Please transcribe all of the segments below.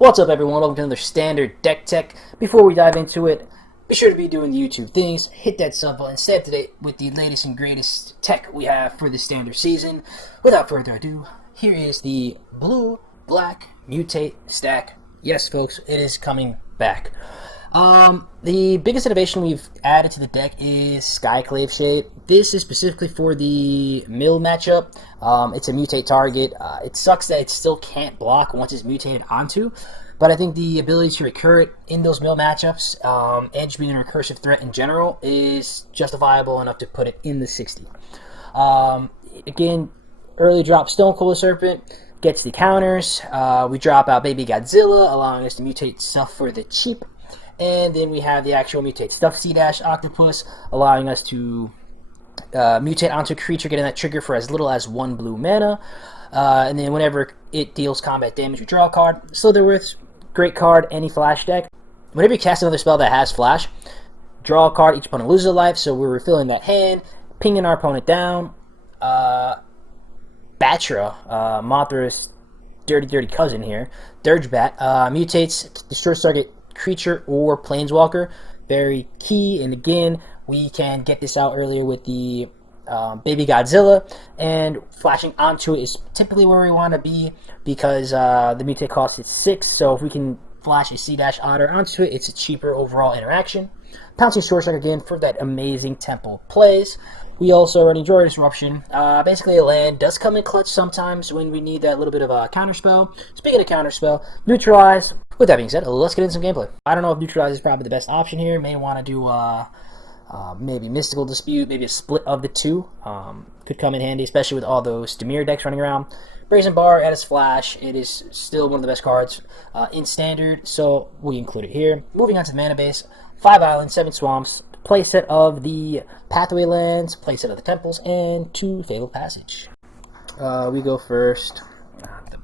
What's up, everyone? Welcome to another standard deck tech. Before we dive into it, be sure to be doing the YouTube things. Hit that sub button. Stay up to date with the latest and greatest tech we have for the standard season. Without further ado, here is the blue-black mutate stack. Yes, folks, it is coming back. The biggest innovation we've added to the deck is Skyclave Shade. This is specifically for the mill matchup. It's a mutate target. It sucks that it still can't block once it's mutated onto, but I think the ability to recur it in those mill matchups, and just being a recursive threat in general, is justifiable enough to put it in the 60. Again, early drop Stonecoil Serpent gets the counters. We drop out Baby Godzilla, allowing us to mutate stuff for the cheap. And then we have the actual mutate stuff C-Dash Octopus, allowing us to mutate onto a creature, getting that trigger for as little as 1 blue mana. And then whenever it deals combat damage, we draw a card. Slitherworth, great card, any flash deck. Whenever you cast another spell that has flash, draw a card, each opponent loses a life, so we're refilling that hand, pinging our opponent down. Batra, Mothra's dirty cousin here, Dirgebat, mutates, destroys target creature or planeswalker. Very key. And again, we can get this out earlier with the Baby Godzilla, and flashing onto it is typically where we want to be because the mutate cost is 6, so if we can flash a C-Dash Otter onto it, it's a cheaper overall interaction. Pouncing Short Strike again for that amazing temple plays. We also are running Draw Disruption. Basically, a land does come in clutch sometimes when we need that little bit of a counterspell. Speaking of counterspell, Neutralize. With that being said, let's get into some gameplay. I don't know if Neutralize is probably the best option here. May want to do maybe Mystical Dispute, maybe a split of the two. Could come in handy, especially with all those Dimir decks running around. Brazen Bar at its flash. It is still one of the best cards in Standard, so we include it here. Moving on to the mana base. 5 islands, 7 swamps, playset of the Pathway lands, playset of the temples, and 2 Fabled Passage. We go first. Not the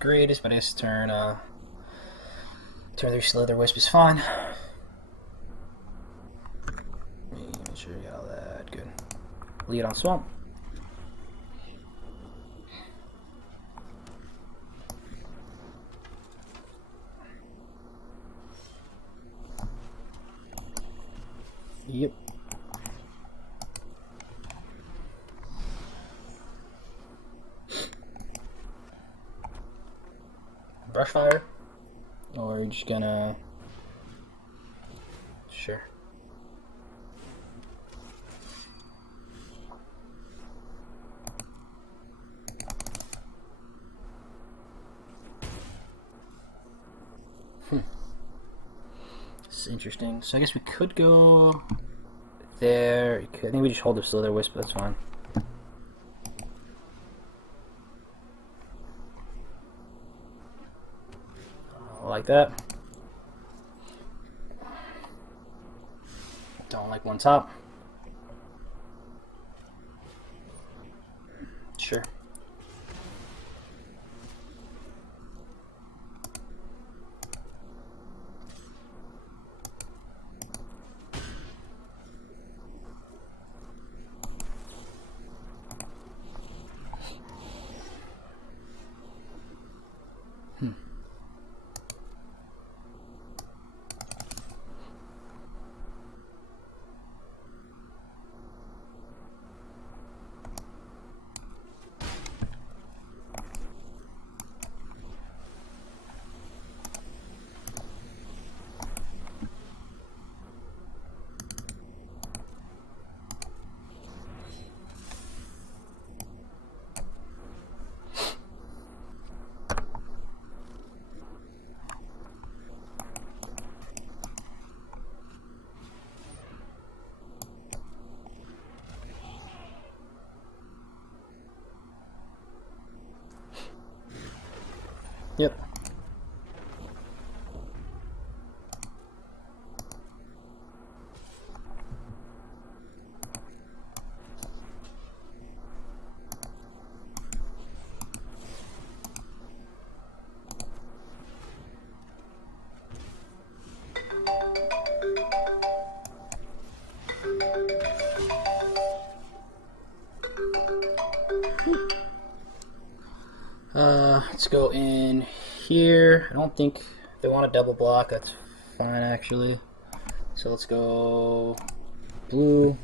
greatest, but it's turn 3 Slither Wisp is fine. Make sure you got all that. Good. Lead on swamp. Yep. Brush fire? Or are you just gonna... Sure. This is interesting. So I guess we could go there. I think we just hold the Slither Wisp, that's fine. Like that. Don't like one top. Sure. I don't think they want a double block. That's fine, actually. So let's go blue.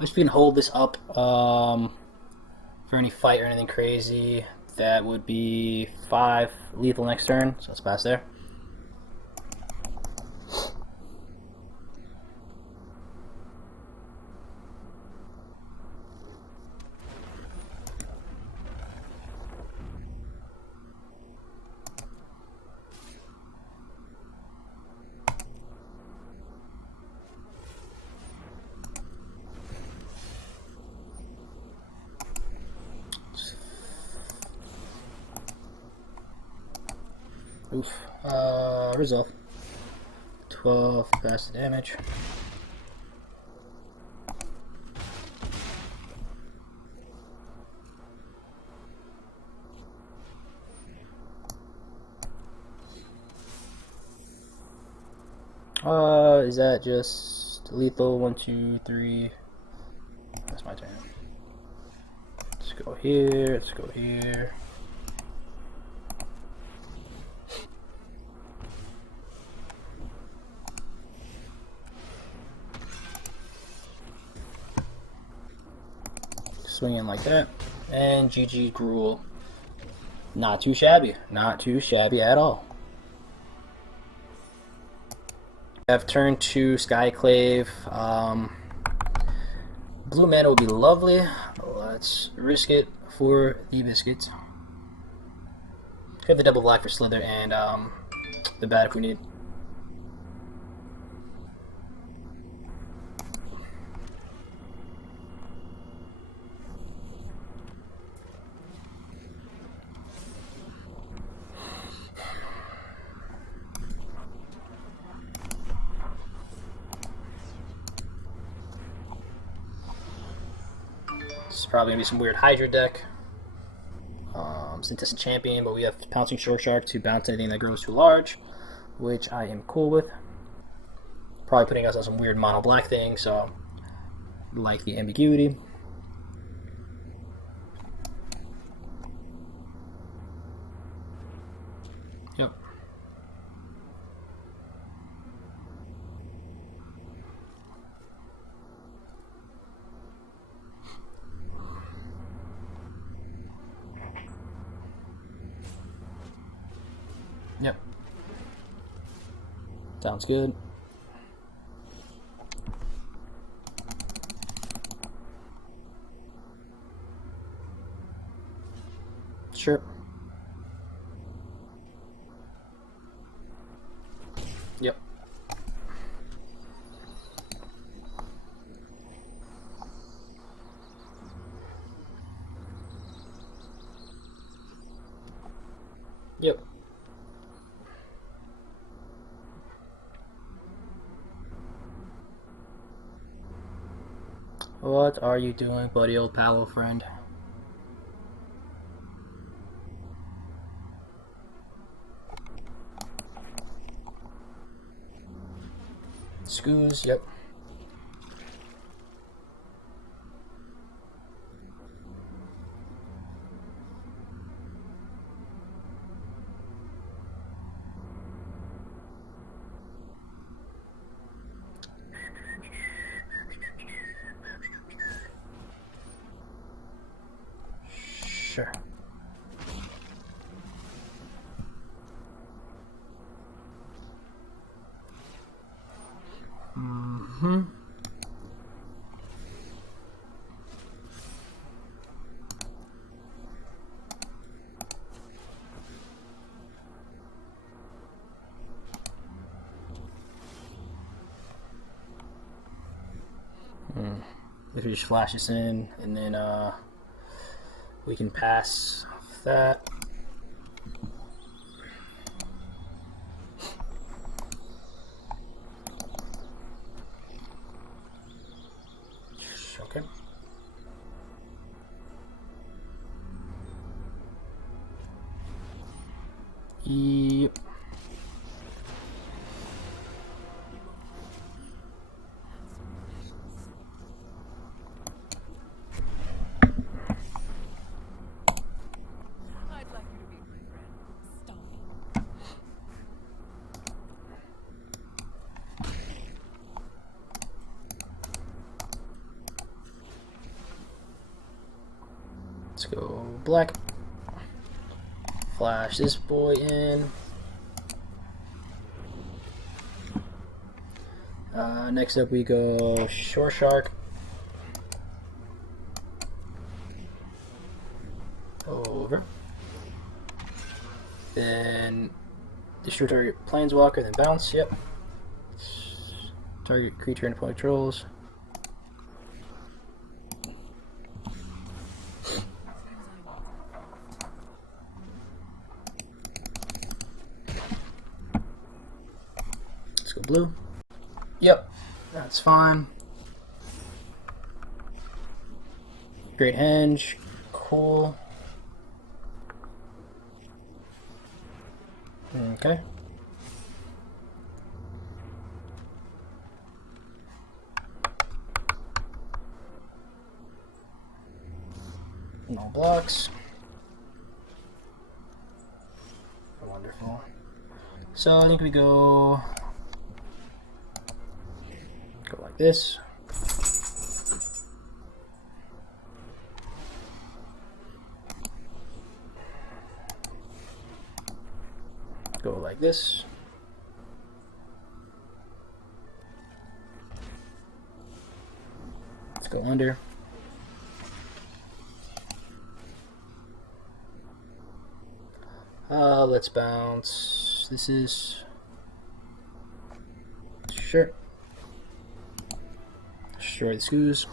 If we can hold this up for any fight or anything crazy, that would be 5 lethal next turn, so let's pass there. Oof. Resolve. 12, pass the damage. Is that just lethal? 1, 2, 3. That's my turn. Let's go here, let's go here. Swing in like that. And GG Gruel. Not too shabby. Not too shabby at all. I have turn 2 Skyclave. Blue mana would be lovely. Let's risk it for the biscuits. We have the double black for Slither and the bat if we need. This is probably going to be some weird Hydra deck. Synthesis Champion, but we have Pouncing Shore Shark to bounce anything that grows too large, which I am cool with. Probably putting us on some weird mono black thing, so like the ambiguity. Yep. Yep. Sounds good. Sure. Yep. Yep. What are you doing, buddy, old pal, friend? Scoos, yep. Sure. Mm-hmm. If we just flash this in, and then we can pass that. Okay. Yep. Let's go black. Flash this boy in. Next up we go Shore Shark. Over. Then destroy target Planeswalker, then bounce, yep. Target creature and opponent controls. Let's go blue. Yep, that's fine. Great Henge, cool. Okay. No blocks. Wonderful. So I think we go like this. Go like this. Let's go under. Let's bounce. This is sure. Destroy the screws.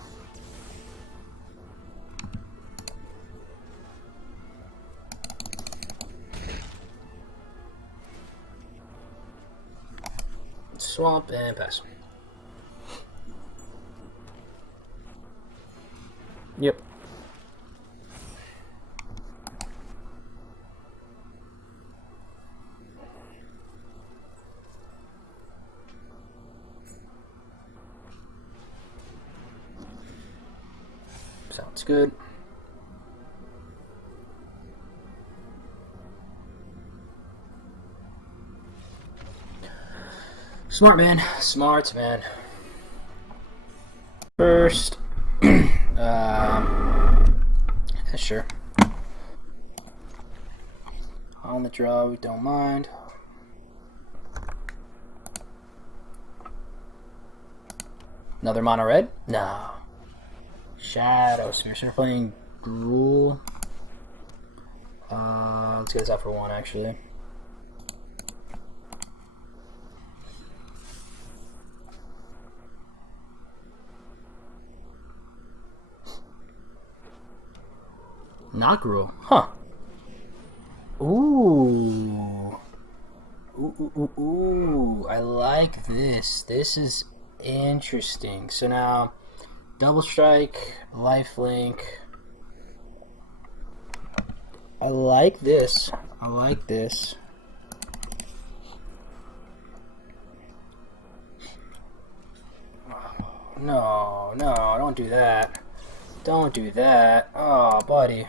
Swamp and pass. Yep. Sounds good. Smart man. Smart man. First, sure. On the draw, we don't mind. Another mono red? No. Shadow Sphere. So we're playing Gruul. Let's get this out for one, actually. Not Gruul. Huh. Ooh. Ooh. I like this. This is interesting. So now, double strike, lifelink. I like this. I like this. No, don't do that. Don't do that. Oh, buddy.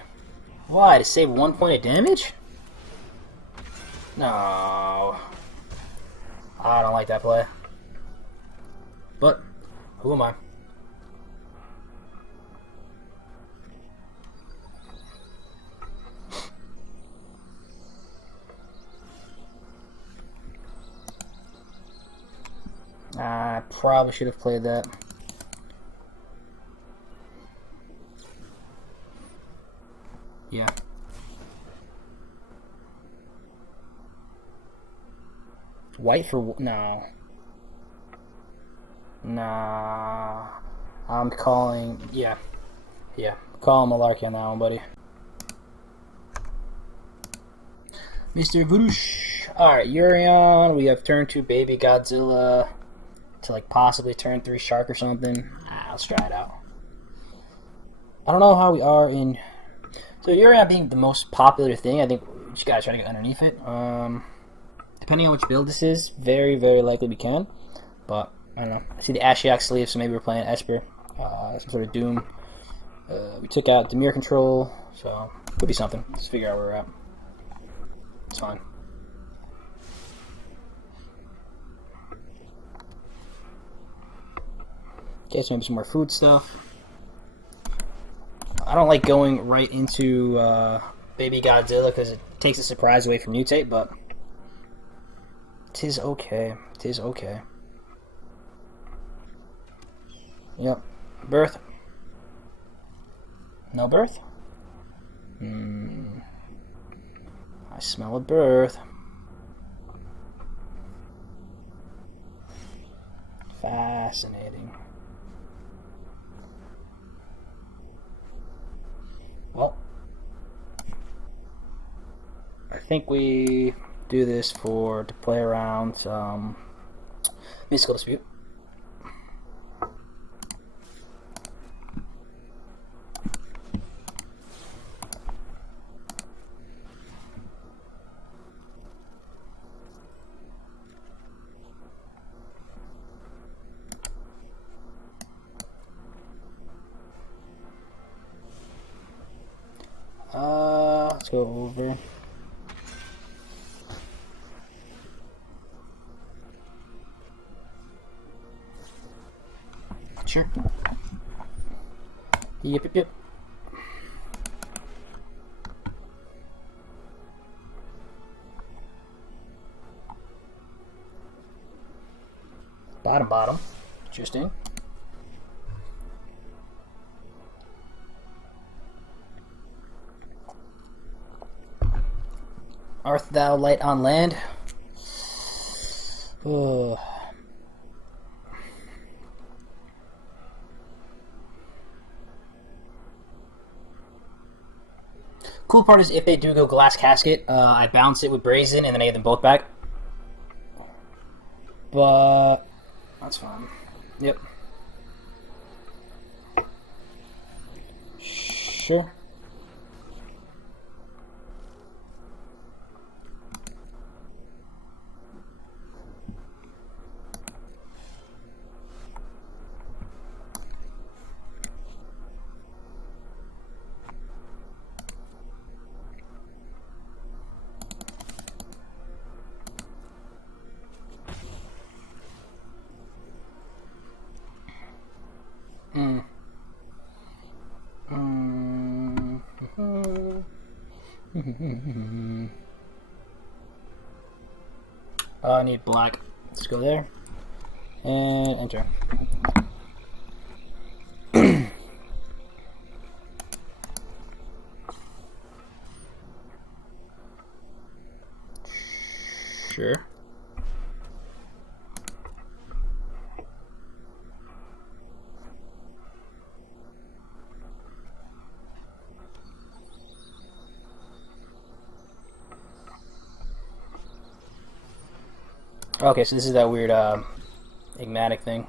Why? To save 1 point of damage? No. I don't like that play. But, who am I? I probably should have played that. Yeah. White for no. Nah. I'm calling. Yeah. Call Malarkey on that one, buddy. Mr. Voodoosh. Alright, Urion. We have turn 2 Baby Godzilla to like possibly turn 3 Shark or something. Let's try it out. I don't know how we are in. So Urion being the most popular thing, I think we just gotta try to get underneath it. Depending on which build this is, very, very likely we can. But, I don't know. I see the Ashiok sleeve, so maybe we're playing Esper. Some sort of Doom. We took out Dimir control, so could be something. Let's figure out where we're at. It's fine. Okay, so maybe some more food stuff. I don't like going right into Baby Godzilla because it takes the surprise away from Mutate, but tis okay. Tis okay. Yep. Birth. No birth? I smell a birth. Fascinating. Well, I think we do this to play around Mystical Dispute. Let's go over. Sure. Yep. Bottom. Interesting. Art thou light on land? Ugh. Cool part is if they do go Glass Casket, I bounce it with Brazen and then I get them both back. But that's fine. Yep. Sure. I need black. Let's go there. And enter. Sure. Okay, so this is that weird enigmatic thing.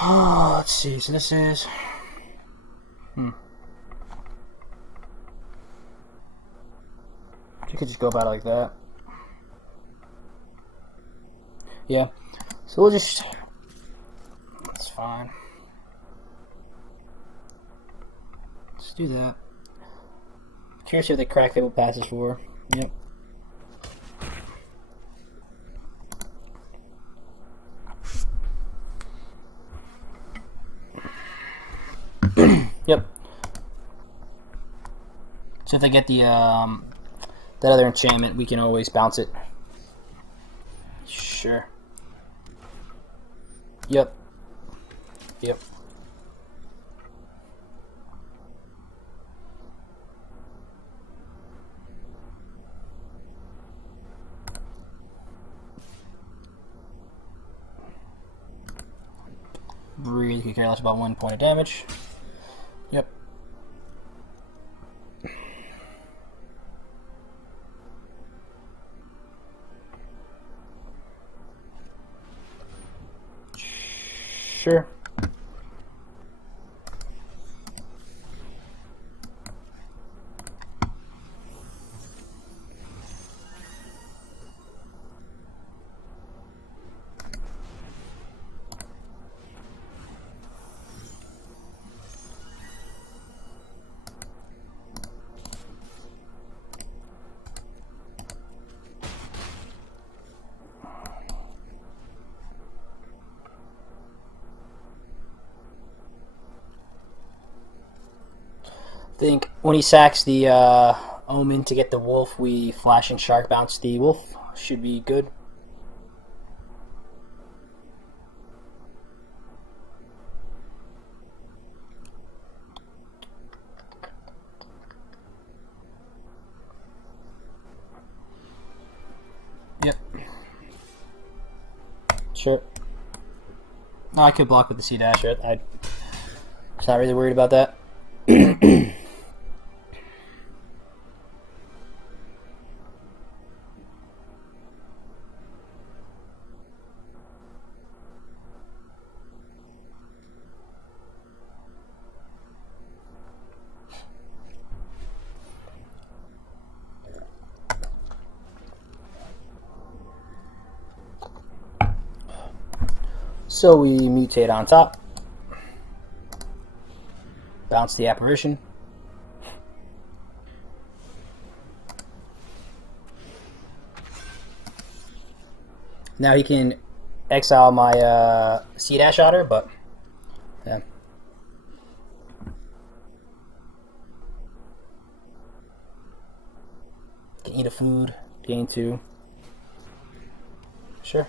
Let's see, so this is... You could just go about it like that. Yeah, so we'll just... That's fine. Let's do that. Curious if the crack table passes for. Yep. Yep. So if they get the that other enchantment, we can always bounce it. Sure. Yep. really could care less about 1 point of damage. Yep. Sure. I think when he sacks the Omen to get the Wolf, we Flash and Shark bounce the Wolf. Should be good. Yep. Sure. No, I could block with the Sea Dasher. I'm not really worried about that. So we mutate on top. Bounce the Apparition. Now he can exile my Sea Dash Otter, but yeah. Can eat a food, gain 2. Sure.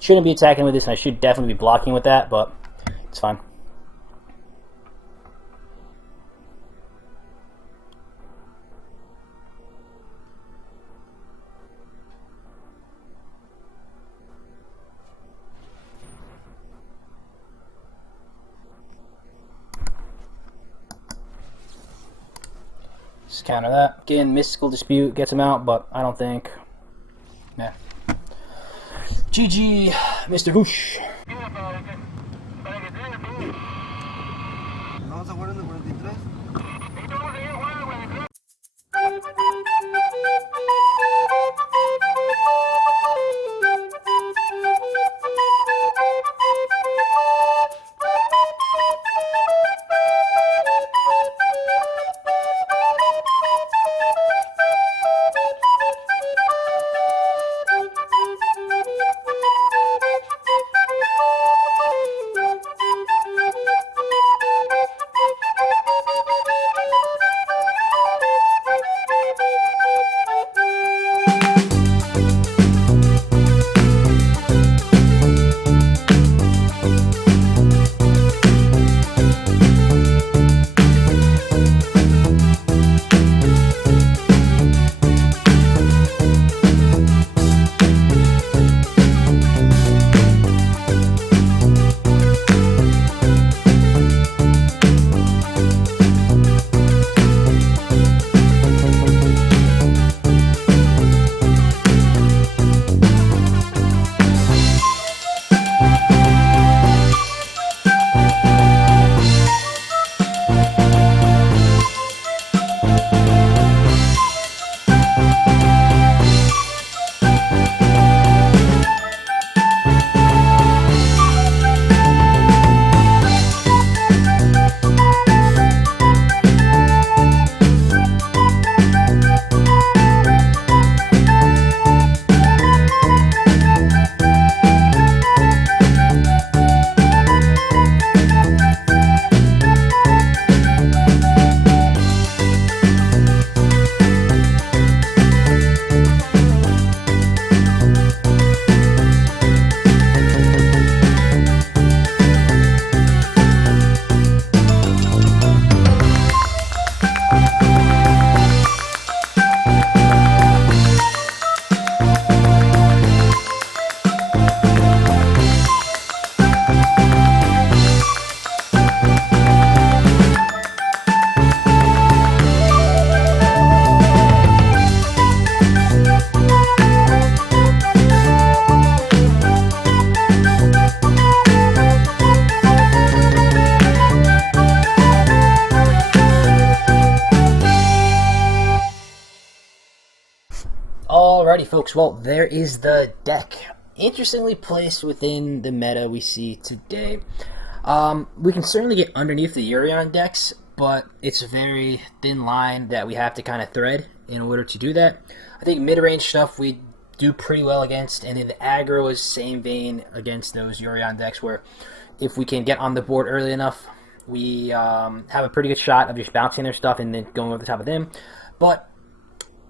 Shouldn't be attacking with this, and I should definitely be blocking with that, but it's fine. Just counter that. Again, Mystical Dispute gets him out, but I don't think. Yeah. GG, Mr. Hoosh. ¿No se acuerdan de 43? Alrighty, folks. Well, there is the deck. Interestingly placed within the meta we see today. We can certainly get underneath the Urion decks, but it's a very thin line that we have to kind of thread in order to do that. I think mid-range stuff we do pretty well against, and then the aggro is same vein against those Urion decks, where if we can get on the board early enough, we have a pretty good shot of just bouncing their stuff and then going over the top of them. But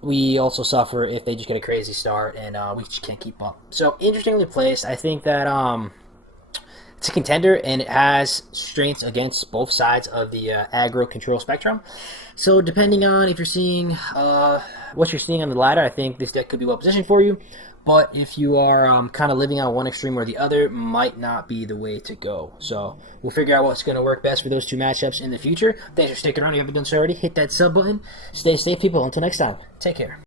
we also suffer if they just get a crazy start and we just can't keep up. So interestingly placed, I think that it's a contender and it has strengths against both sides of the aggro control spectrum. So depending on if you're seeing what you're seeing on the ladder, I think this deck could be well positioned for you. But if you are kind of living on one extreme or the other, might not be the way to go. So we'll figure out what's going to work best for those two matchups in the future. Thanks for sticking around. If you haven't done so already, hit that sub button. Stay safe, people. Until next time, take care.